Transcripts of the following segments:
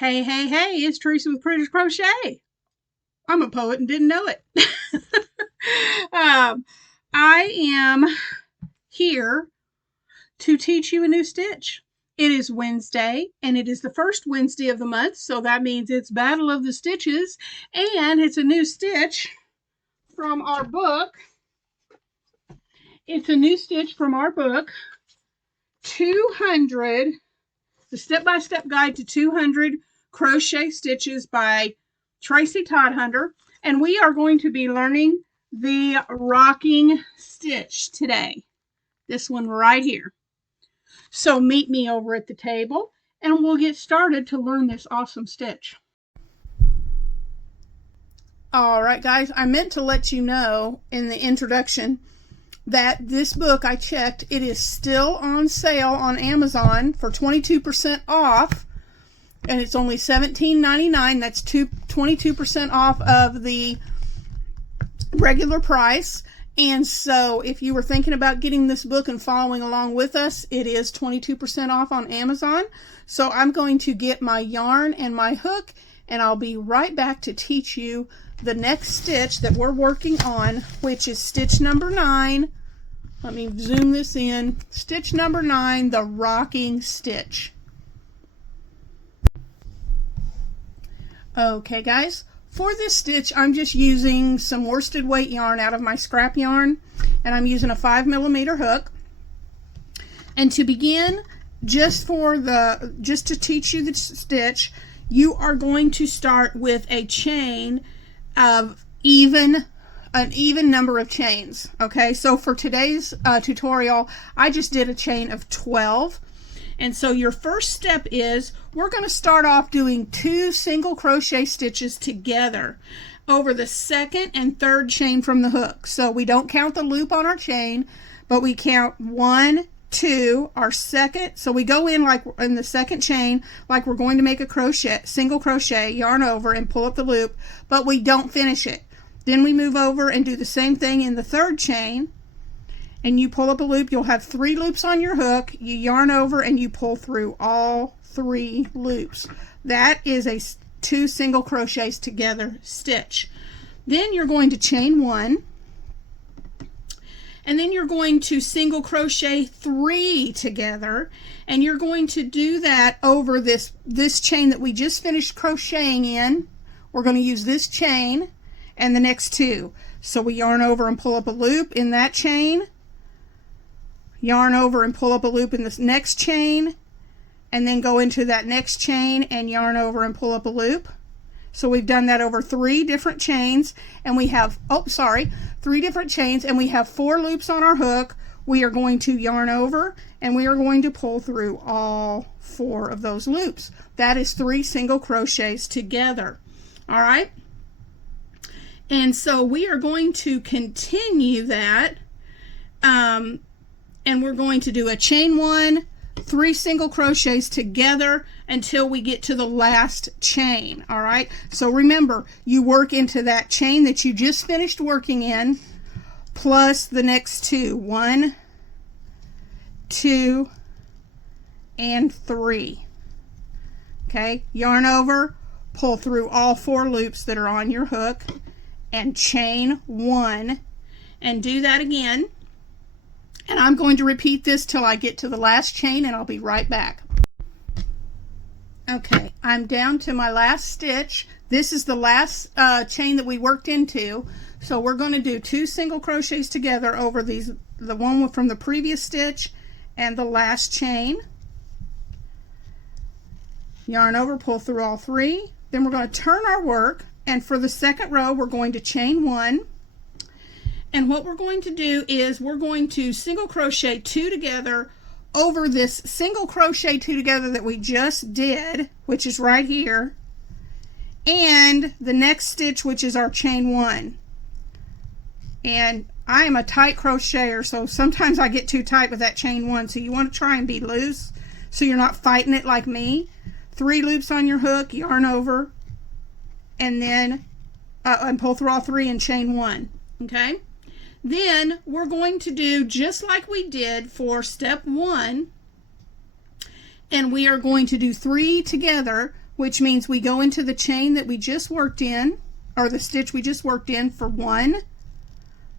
Hey, hey, hey, it's Teresa with Critters Crochet. I'm a poet and didn't know it. I am here to teach you a new stitch. It is Wednesday, and it is the first Wednesday of the month, so that means it's Battle of the Stitches, and it's a new stitch from our book. It's a new stitch from our book, 200, the step-by-step guide to 200 crochet stitches by Tracy Todd-Hunter, and we are going to be learning the rocking stitch today. This one right here. So meet me over at the table and we'll get started to learn this awesome stitch. All right, guys, I meant to let you know in the introduction that this book, I checked, it is still on sale on Amazon for 22% off, and it's only $17.99. That's 22% off of the regular price. And so if you were thinking about getting this book and following along with us, it is 22% off on Amazon. So I'm going to get my yarn and my hook, and I'll be right back to teach you the next stitch that we're working on, which is stitch number 9. Let me zoom this in. Stitch number 9, the rocking stitch. Okay, guys, for this stitch, I'm just using some worsted weight yarn out of my scrap yarn, and I'm using a 5mm hook. And to begin, just to teach you the stitch, you are going to start with a chain of an even number of chains. Okay, so for today's tutorial, I just did a chain of 12. And so your first step is we're going to start off doing 2 single crochet stitches together over the second and third chain from the hook. So we don't count the loop on our chain, but we count 1, 2, our second. So we go in like in the second chain like we're going to make a crochet, single crochet, yarn over and pull up the loop, but we don't finish it. Then we move over and do the same thing in the third chain, and you pull up a loop. You'll have 3 loops on your hook. You yarn over and you pull through all 3 loops. That is a 2 single crochets together stitch. Then you're going to chain 1, and then you're going to single crochet 3 together, and you're going to do that over this chain that we just finished crocheting in. We're going to use this chain and the next 2. So we yarn over and pull up a loop in that chain, yarn over and pull up a loop in this next chain, and then go into that next chain and yarn over and pull up a loop. So we've done that over 3 different chains, and we have 3 different chains, and we have 4 loops on our hook. We are going to yarn over and we are going to pull through all 4 of those loops. That is 3 single crochets together. All right, and so we are going to continue that, and we're going to do a chain 1, 3 single crochets together until we get to the last chain. All right, so remember, you work into that chain that you just finished working in plus the next 2, 1, 2, and 3. Okay, yarn over, pull through all 4 loops that are on your hook, and chain 1, and do that again. And I'm going to repeat this till I get to the last chain, and I'll be right back. Okay, I'm down to my last stitch. This is the last chain that we worked into. So we're going to do 2 single crochets together over the one from the previous stitch and the last chain. Yarn over, pull through all 3. Then we're going to turn our work, and for the second row we're going to chain 1. And what we're going to do is we're going to single crochet 2 together over this single crochet 2 together that we just did, which is right here, and the next stitch, which is our chain 1. And I am a tight crocheter, so sometimes I get too tight with that chain 1, so you want to try and be loose so you're not fighting it like me. 3 loops on your hook, yarn over, and then and pull through all 3 and chain 1. Okay, then we're going to do just like we did for step 1, and we are going to do 3 together which means we go into the chain that we just worked in, or the stitch we just worked in, for 1,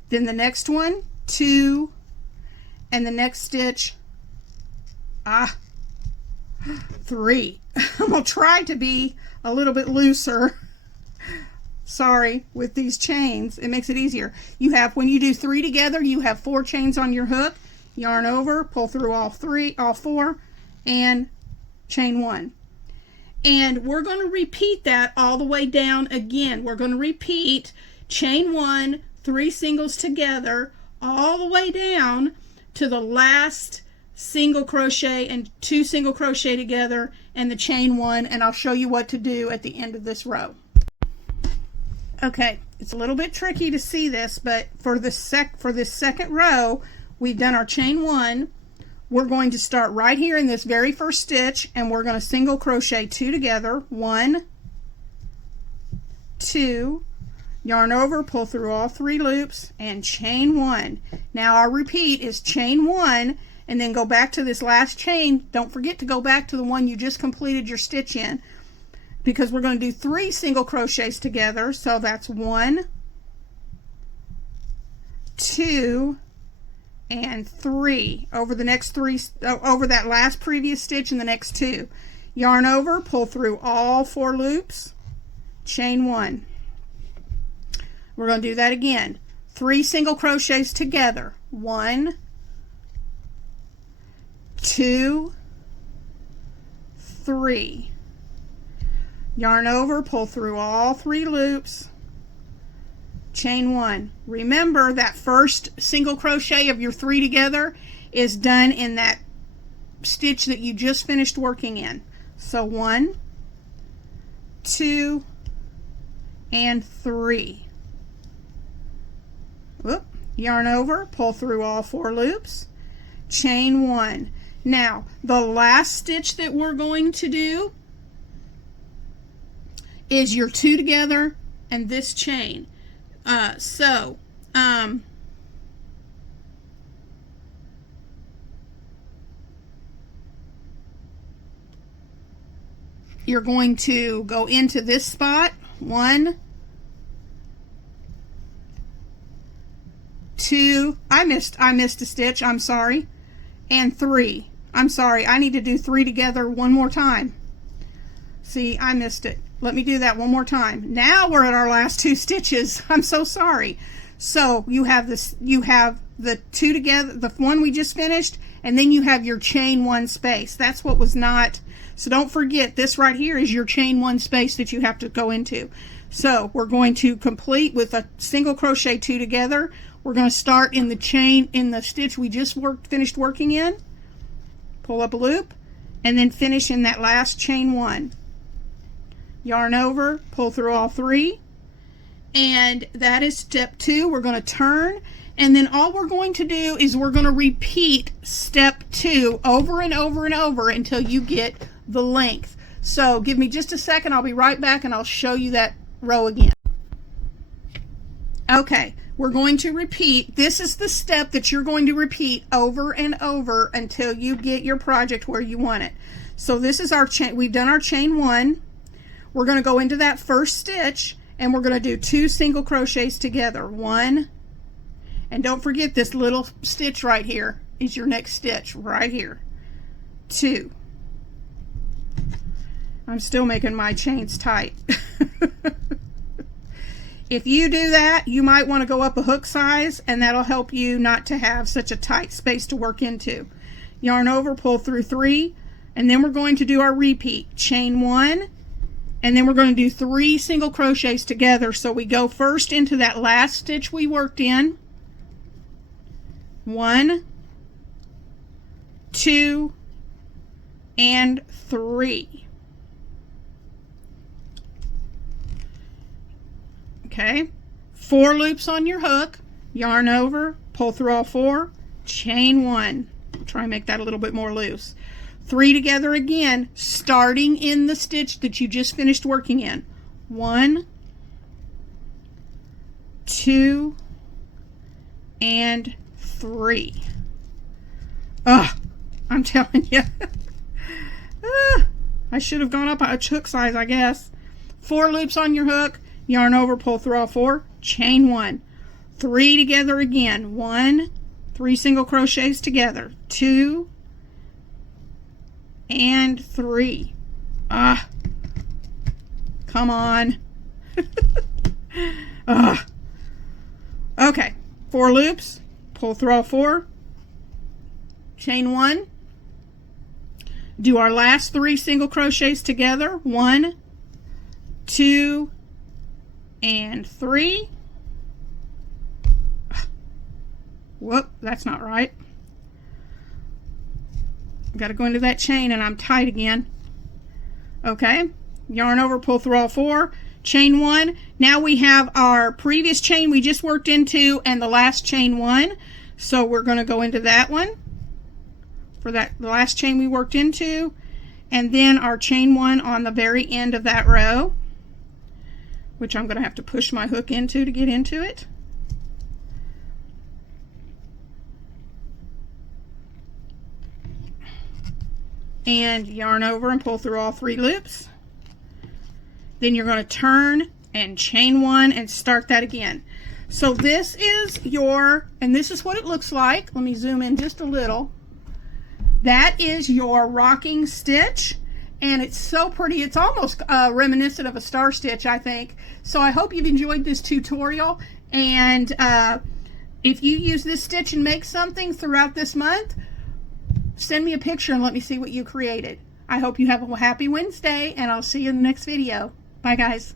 then the next one 2, and the next stitch 3. I'm gonna try to be a little bit looser. Sorry, with these chains it makes it easier. You have, when you do 3 together, you have 4 chains on your hook. Yarn over, pull through all 4, and chain 1. And we're going to repeat that all the way down again. We're going to repeat chain 1, 3 singles together, all the way down to the last single crochet and 2 single crochet together and the chain 1, and I'll show you what to do at the end of this row. Okay, it's a little bit tricky to see this, but for this second row, we've done our chain 1. We're going to start right here in this very first stitch, and we're going to single crochet 2 together. 1, 2, yarn over, pull through all 3 loops, and chain 1. Now our repeat is chain 1, and then go back to this last chain. Don't forget to go back to the one you just completed your stitch in, because we're going to do 3 single crochets together. So that's 1, 2, and 3 over the next 3, over that last previous stitch and the next 2. Yarn over, pull through all 4 loops, chain 1. We're going to do that again. 3 single crochets together. 1, 2, 3. Yarn over, pull through all 3 loops, chain 1. Remember that first single crochet of your 3 together is done in that stitch that you just finished working in. So 1, 2, and 3. Whoop. Yarn over, pull through all 4 loops, chain 1. Now the last stitch that we're going to do is your 2 together and this chain. You're going to go into this spot. 1, 2, I missed a stitch, I'm sorry, and 3. I'm sorry, I need to do 3 together one more time. See, I missed it. Let me do that one more time. Now we're at our last 2 stitches. I'm so sorry. So you have this, you have the 2 together, the one we just finished, and then you have your chain 1 space. That's what was not, so don't forget, this right here is your chain 1 space that you have to go into. So we're going to complete with a single crochet 2 together. We're going to start in the chain, in the stitch we just finished working in, pull up a loop, and then finish in that last chain 1. Yarn over, pull through all 3, and that is step 2. We're going to turn, and then all we're going to do is we're going to repeat step 2 over and over and over until you get the length. So give me just a second, I'll be right back and I'll show you that row again. Okay, we're going to repeat. This is the step that you're going to repeat over and over until you get your project where you want it. So this is our chain. We've done our chain 1. We're going to go into that first stitch and we're going to do 2 single crochets together. 1, and don't forget this little stitch right here is your next stitch right here. 2. I'm still making my chains tight. If you do that, you might want to go up a hook size, and that'll help you not to have such a tight space to work into. Yarn over, pull through 3, and then we're going to do our repeat. Chain 1, and then we're going to do 3 single crochets together. So we go first into that last stitch we worked in. 1, 2, and 3. Okay, 4 loops on your hook, yarn over, pull through all 4, chain 1. I'll try and make that a little bit more loose. 3 together again, starting in the stitch that you just finished working in. 1, 2, and 3. I'm telling you. I should have gone up a hook size, I guess. 4 loops on your hook, yarn over, pull through all 4, chain 1. 3 together again. 1, 3 single crochets together. 2 and 3. Ah, come on. Ah. Okay, 4 loops, pull through all 4, chain 1. Do our last 3 single crochets together. 1, 2, and 3. Whoop, that's not right. Got to go into that chain and I'm tight again. Okay, yarn over, pull through all 4, chain 1. Now we have our previous chain we just worked into and the last chain 1. So we're going to go into that one for the last chain we worked into, and then our chain 1 on the very end of that row, which I'm going to have to push my hook into to get into it. And yarn over and pull through all 3 loops. Then you're going to turn and chain 1 and start that again. So this is your, and this is what it looks like. Let me zoom in just a little. That is your rocking stitch, and it's so pretty. It's almost reminiscent of a star stitch, I think. So I hope you've enjoyed this tutorial, and if you use this stitch and make something throughout this month, send me a picture and let me see what you created. I hope you have a happy Wednesday, and I'll see you in the next video. Bye, guys.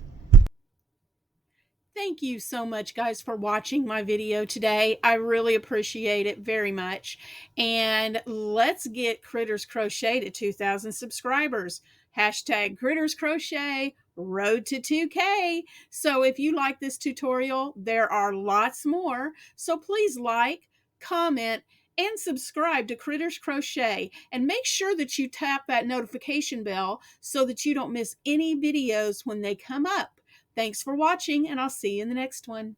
Thank you so much, guys, for watching my video today. I really appreciate it very much. And let's get Critters Crochet to 2,000 subscribers. Hashtag Critters Crochet, road to 2K. So if you like this tutorial, there are lots more. So please like, comment, and subscribe to Critters Crochet. And make sure that you tap that notification bell so that you don't miss any videos when they come up. Thanks for watching, and I'll see you in the next one.